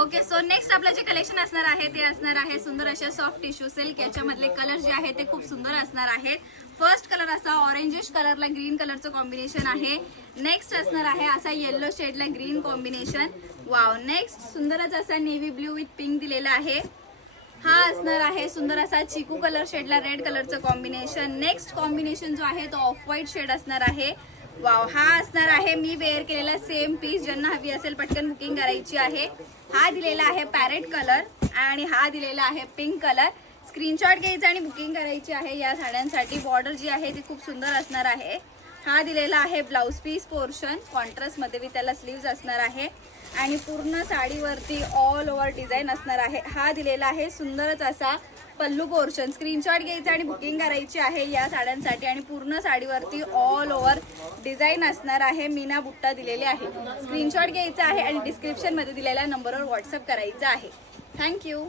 Okay, so next आपलं जे collection असणार आहे ते असणार आहे सुंदर अशा सॉफ्ट टिश्यू सिल्क. याच्यामधले कलर जे आहे ते खूप सुंदर असणार आहेत. फर्स्ट कलर असा ऑरेंजिश कलरला ग्रीन कलरचं कॉम्बिनेशन आहे. नेक्स्ट असणार आहे असा येलो शेडला ग्रीन कॉम्बिनेशन. वाव. नेक्स्ट सुंदरच असा नेव्ही ब्ल्यू विथ पिंक दिलेला आहे. हा असणार आहे सुंदर असा चिकू कलर शेडला रेड कलरचं कॉम्बिनेशन. नेक्स्ट कॉम्बिनेशन जो आहे तो ऑफ व्हाईट शेड असणार आहे. वाव. हा असणार आहे मी वेअर केलेला सेम पीस. ज्यांना हवी असेल पटकन बुकिंग करायची आहे. हा दिलेला आहे पॅरेट कलर आणि हा दिलेला आहे पिंक कलर. स्क्रीनशॉट घ्यायचा आणि बुकिंग करायची आहे या साड्यांसाठी. बॉर्डर जी आहे ती खूप सुंदर असणार आहे. हा दिलेला आहे ब्लाऊज पीस पोर्शन कॉन्ट्रास्टमध्ये बी त्याला स्लीव्ज असणार आहे आणि पूर्ण साडीवरती ऑल ओव्हर डिझाईन असणार आहे. हा दिलेला आहे सुंदरच असा पल्लू पोर्शन. स्क्रीनशॉट घ्यायचा आणि बुकिंग करायची आहे या साड्यांसाठी आणि पूर्ण साडीवरती ऑल ओव्हर डिझाईन असणार आहे. मीना बुट्टा दिलेले आहे. स्क्रीनशॉट घ्यायचा आहे आणि डिस्क्रिप्शनमध्ये दिलेल्या नंबरवर व्हॉट्सअप करायचं आहे. थँक्यू.